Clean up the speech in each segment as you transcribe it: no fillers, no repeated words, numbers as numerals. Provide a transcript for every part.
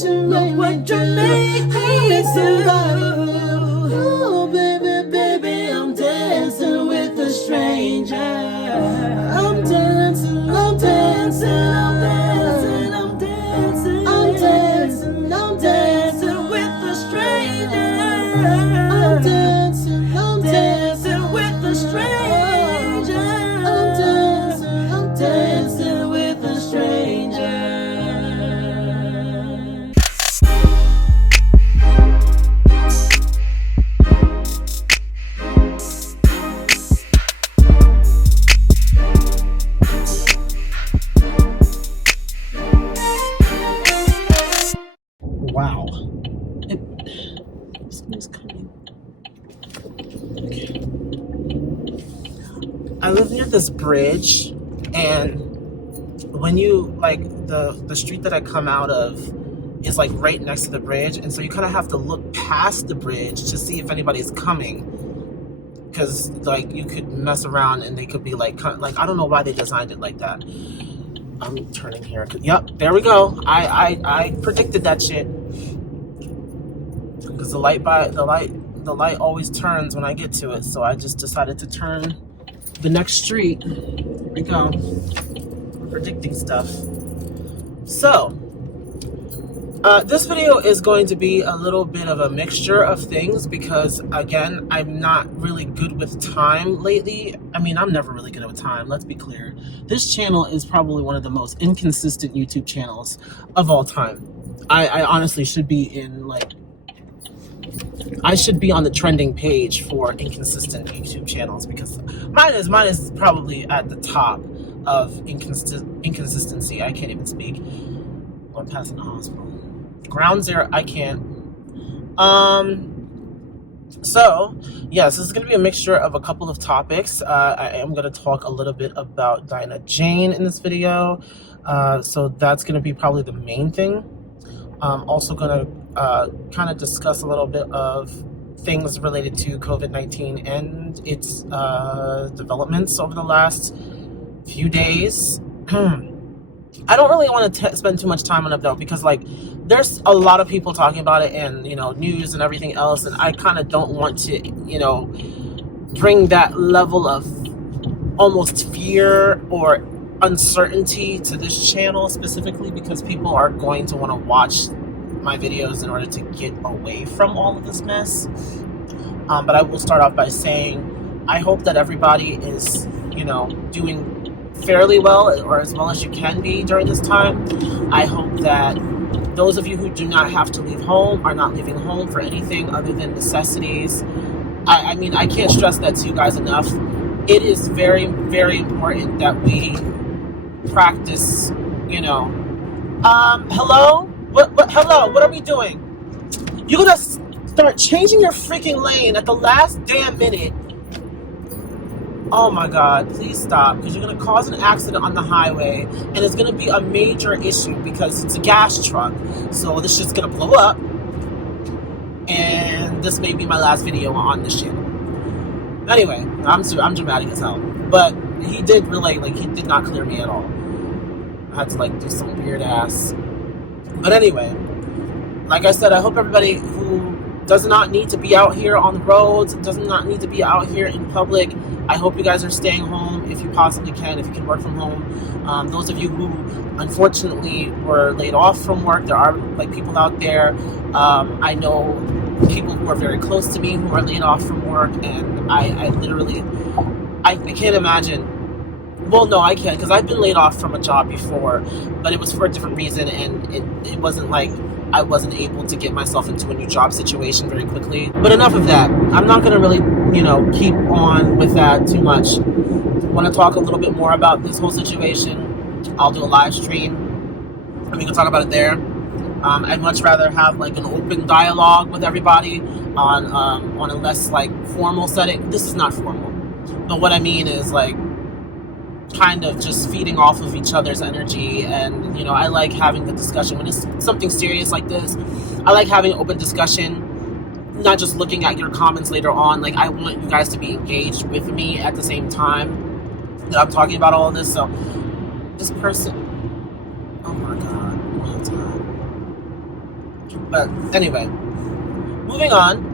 look what you make me do. Oh, baby, baby, I'm dancing with a stranger. I'm dancing, I'm dancing, I'm dancing, I'm dancing, I'm dancing, I'm dancing with a stranger. I'm dancing with a stranger. I'm dancing with a stranger. Wow. Somebody's coming. Okay. I live near this bridge, and when you like the street that I come out of is like right next to the bridge, and so you kind of have to look past the bridge to see if anybody's coming, because like you could mess around and they could be like I don't know why they designed it like that. I'm turning here. Yep, there we go. I predicted that shit, because the light always turns when I get to it, so I just decided to turn the next street. Here we go. Predicting stuff. So this video is going to be a little bit of a mixture of things, because again, I'm not really good with time lately. I mean, I'm never really good with time, let's be clear. This channel is probably one of the most inconsistent YouTube channels of all time. I honestly should be in I should be on the trending page for inconsistent YouTube channels, because mine is probably at the top of inconsistency. I can't even speak. I'm passing the hospital. Ground zero, I can't. So yes, this is going to be a mixture of a couple of topics. I am going to talk a little bit about DINAH Jane in this video. So that's going to be probably the main thing. I'm also going to kind of discuss a little bit of things related to COVID-19 and its developments over the last few days. I don't really want to spend too much time on it though, because like there's a lot of people talking about it, and news and everything else, and I kind of don't want to bring that level of almost fear or uncertainty to this channel specifically, because people are going to want to watch my videos in order to get away from all of this mess. But I will start off by saying I hope that everybody is doing fairly well, or as well as you can be during this time. I hope that those of you who do not have to leave home are not leaving home for anything other than necessities. I mean, I can't stress that to you guys enough. It is very, very important that we practice, hello? Hello, what are we doing? You're gonna start changing your freaking lane at the last damn minute. Oh my God, please stop, because you're going to cause an accident on the highway, and it's going to be a major issue because it's a gas truck. So this shit's going to blow up, and this may be my last video on this channel. Anyway, I'm dramatic as hell, but he did relate, he did not clear me at all. I had to do some weird ass. But anyway, like I said, I hope everybody who does not need to be out here on the roads, does not need to be out here in public, I hope you guys are staying home if you possibly can, if you can work from home. Those of you who unfortunately were laid off from work, there are people out there. I know people who are very close to me who are laid off from work, and I literally, I can't imagine. Well, no, I can't, because I've been laid off from a job before, but it was for a different reason, and it wasn't like I wasn't able to get myself into a new job situation very quickly. But enough of that. I'm not going to really, keep on with that too much. I want to talk a little bit more about this whole situation. I'll do a live stream, and we can talk about it there. I'd much rather have an open dialogue with everybody on a less formal setting. This is not formal, but what I mean is kind of just feeding off of each other's energy. And I like having the discussion when it's something serious like this. I like having open discussion, not just looking at your comments later on. I want you guys to be engaged with me at the same time that I'm talking about all of this. So, this person, oh my God, one time. But anyway, moving on.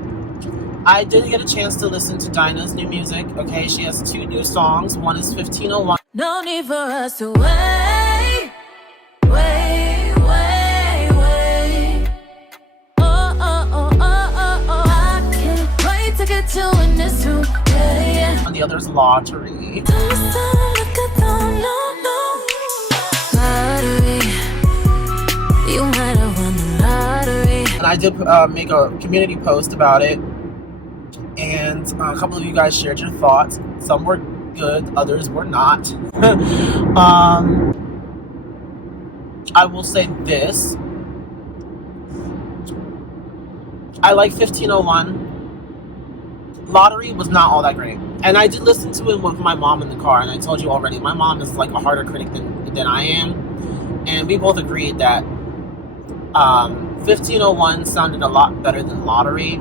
I did get a chance to listen to Dinah's new music. Okay, she has 2 new songs. One is 1501. No need for us to wait. I can't wait to get you in this room. Yeah. And the other is Lottery. You might have won the lottery. And I did make a community post about it, and a couple of you guys shared your thoughts. Some were good, others were not. I will say this. I like 1501. Lottery was not all that great. And I did listen to it with my mom in the car, and I told you already, my mom is like a harder critic than I am. And we both agreed that 1501 sounded a lot better than Lottery.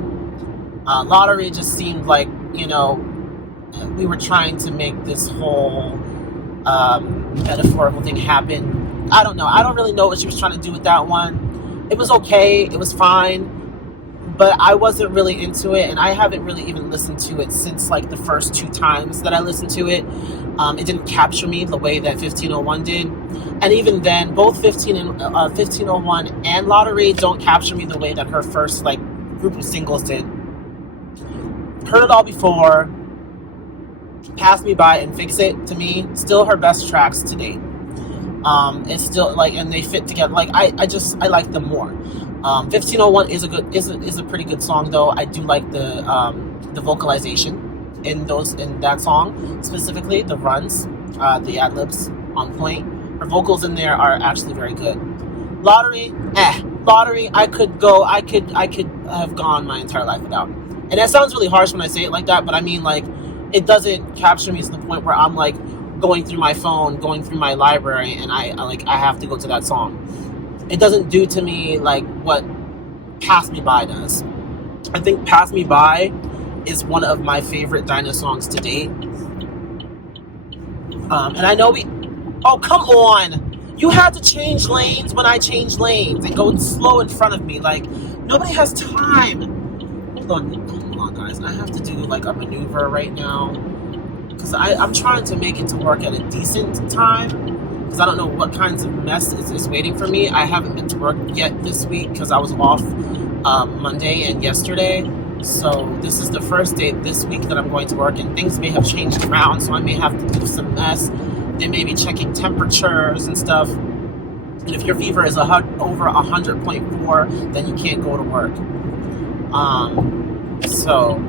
Lottery just seemed like, we were trying to make this whole metaphorical thing happen. I don't know. I don't really know what she was trying to do with that one. It was okay. It was fine. But I wasn't really into it, and I haven't really even listened to it since like the first 2 times that I listened to it. It didn't capture me the way that 1501 did. And even then, both 1501 and Lottery don't capture me the way that her first like group of singles did. Heard It All Before, Pass Me By, and Fix It, to me, still her best tracks to date. It's still like, and they fit together. Like I like them more. 1501 is a pretty good song though. I do like the vocalization in that song, specifically the runs, the ad-libs on point. Her vocals in there are actually very good. Lottery, I could have gone my entire life without. And that sounds really harsh when I say it like that, but I mean, like, it doesn't capture me to the point where I'm like going through my phone, going through my library, and I have to go to that song. It doesn't do to me like what Pass Me By does. I think Pass Me By is one of my favorite Dinah songs to date. And I know oh, come on. You had to change lanes when I changed lanes and go slow in front of me. Like, nobody has time. Hold on, guys. I have to do like a maneuver right now, because I'm trying to make it to work at a decent time, because I don't know what kinds of mess is waiting for me. I haven't been to work yet this week because I was off Monday and yesterday. So this is the first day this week that I'm going to work, and things may have changed around, so I may have to do some mess. They may be checking temperatures and stuff. And if your fever is over 100.4, then you can't go to work. So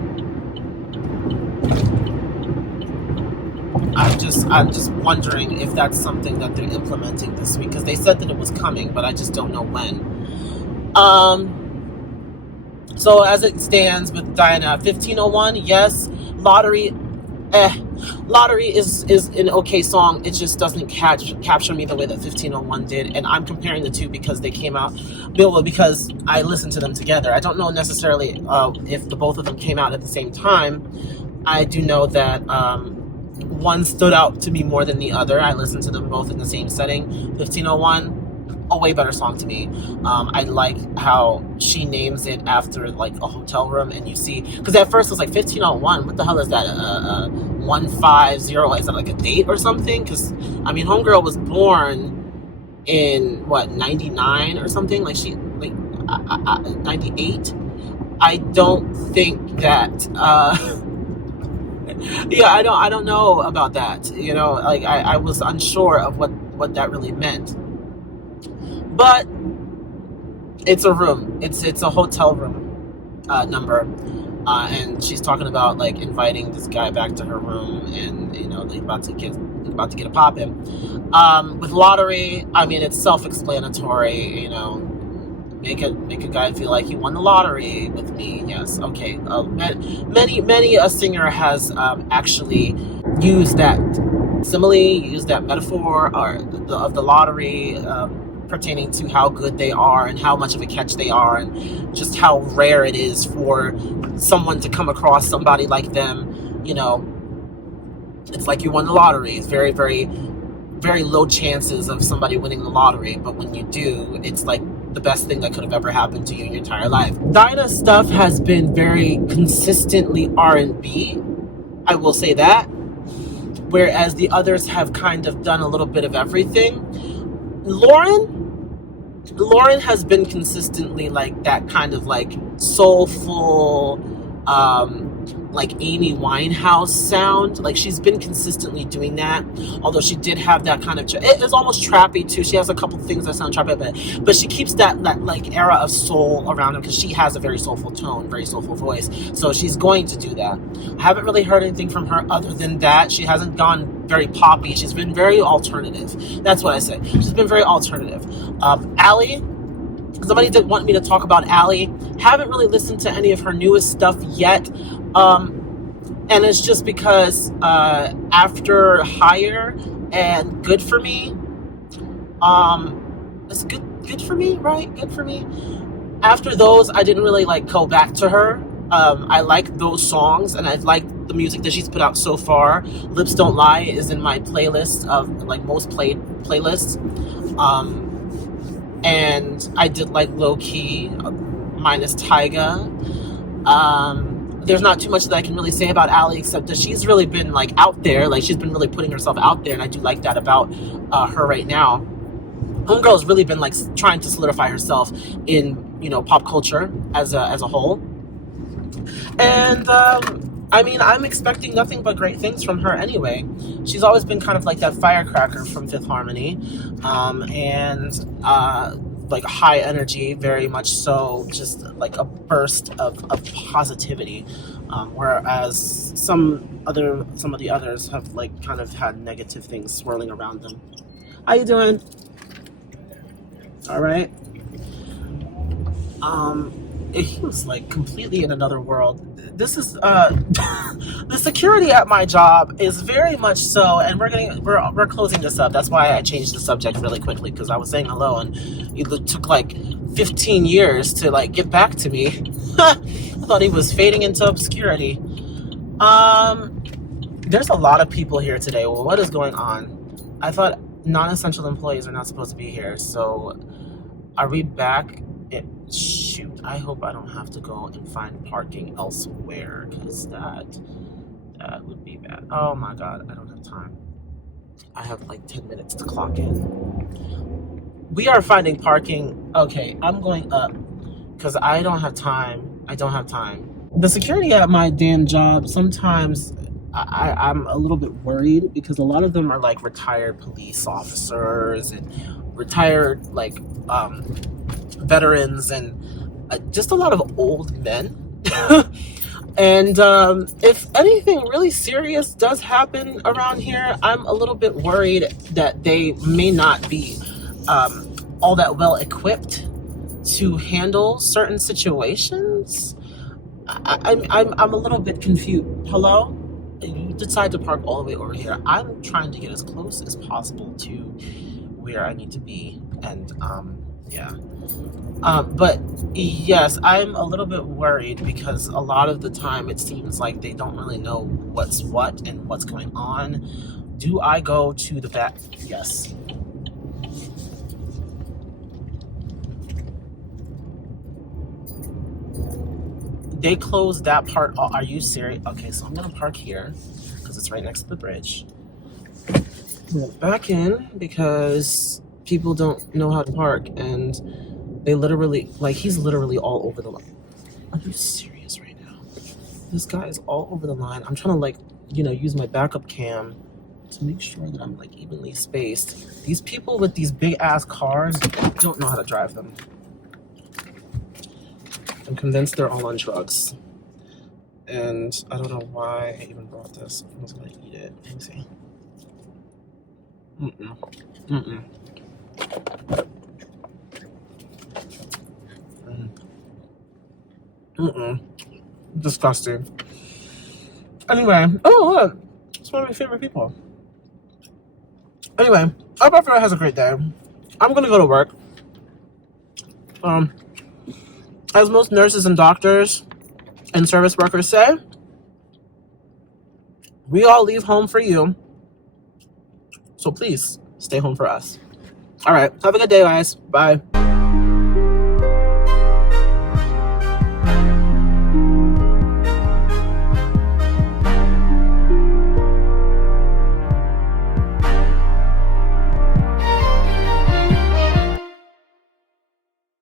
I'm just wondering if that's something that they're implementing this week, because they said that it was coming, but I just don't know when. So as it stands with Dinah, 1501, yes. Lottery is an okay song. It just doesn't capture me the way that 1501 did. And I'm comparing the two because they came out, because I listened to them together. I don't know necessarily if the both of them came out at the same time. I do know that one stood out to me more than the other. I listened to them both in the same setting. 1501, a way better song to me. I like how she names it after like a hotel room, and you see, because at first it was like 1501, what the hell is that, 150, is that like a date or something? Because I mean, homegirl was born in what, 99 or something, like she like 98. I don't think that yeah, I don't know about that, like I was unsure of what that really meant. But it's a room. It's a hotel room number, and she's talking about like inviting this guy back to her room, and they're about to get a pop in. With Lottery, I mean, it's self-explanatory. Make a guy feel like he won the lottery with me. Yes, okay. Many a singer has actually used that simile, used that metaphor of the lottery. Pertaining to how good they are and how much of a catch they are, and just how rare it is for someone to come across somebody like them. It's like you won the lottery. It's very, very, very low chances of somebody winning the lottery, but when you do, it's like the best thing that could have ever happened to you in your entire life. Dinah's stuff has been very consistently R&B, I will say that, whereas the others have kind of done a little bit of everything. Lauren has been consistently like that kind of like soulful, like Amy Winehouse sound. Like she's been consistently doing that. Although she did have that kind of, it is almost trappy too. She has a couple things that sound trappy, but she keeps that like era of soul around her because she has a very soulful tone, very soulful voice. So she's going to do that. I haven't really heard anything from her other than that. She hasn't gone very poppy. She's been very alternative. That's what I say. She's been very alternative. Allie, somebody did want me to talk about Allie. Haven't really listened to any of her newest stuff yet. And it's just because after Higher and Good For Me, it's good for me, right? Good For Me. After those, I didn't really like go back to her. I like those songs, and I like the music that she's put out so far. Lips Don't Lie is in my playlist of like most played playlists. And I did like Low Key, minus Tyga. There's not too much that I can really say about Allie except that she's really been like out there, like she's been really putting herself out there, and I do like that about her right now. Homegirl's really been like trying to solidify herself in, you know, pop culture as a whole. And I mean, I'm expecting nothing but great things from her anyway. She's always been kind of like that firecracker from Fifth Harmony, and like high energy, very much so, just like a burst of positivity. Whereas some of the others have like kind of had negative things swirling around them. How you doing? All right. He was like completely in another world. This is the security at my job is very much so, and we're closing this up. That's why I changed the subject really quickly, because I was saying hello and it took like 15 years to like get back to me. I thought he was fading into obscurity. There's a lot of people here today. Well, what is going on? I thought non-essential employees are not supposed to be here. So are we back? Shoot, I hope I don't have to go and find parking elsewhere, because that would be bad. Oh my god, I don't have time. I have like 10 minutes to clock in. We are finding parking. Okay, I'm going up because I don't have time. The security at my damn job, sometimes I'm a little bit worried because a lot of them are like retired police officers and retired like veterans, and just a lot of old men. And if anything really serious does happen around here, I'm a little bit worried that they may not be all that well equipped to handle certain situations. I'm a little bit confused. Hello? You decide to park all the way over here. I'm trying to get as close as possible to where I need to be, and yeah. But yes, I'm a little bit worried because a lot of the time it seems like they don't really know what's what and what's going on. Do I go to the back? Yes. They closed that part. Oh, are you serious? Okay, so I'm gonna park here because it's right next to the bridge. Back in because people don't know how to park, and they literally, like, he's literally all over the line. Are you serious right now? This guy is all over the line. I'm trying to, like, you know, use my backup cam to make sure that I'm, like, evenly spaced. These people with these big-ass cars don't know how to drive them. I'm convinced they're all on drugs. And I don't know why I even brought this. I was gonna eat it. Let me see. Disgusting. Anyway, oh look, it's one of my favorite people. Anyway, I hope everyone has a great day. I'm gonna go to work. As most nurses and doctors and service workers say, we all leave home for you. So please stay home for us. All right, have a good day, guys. Bye.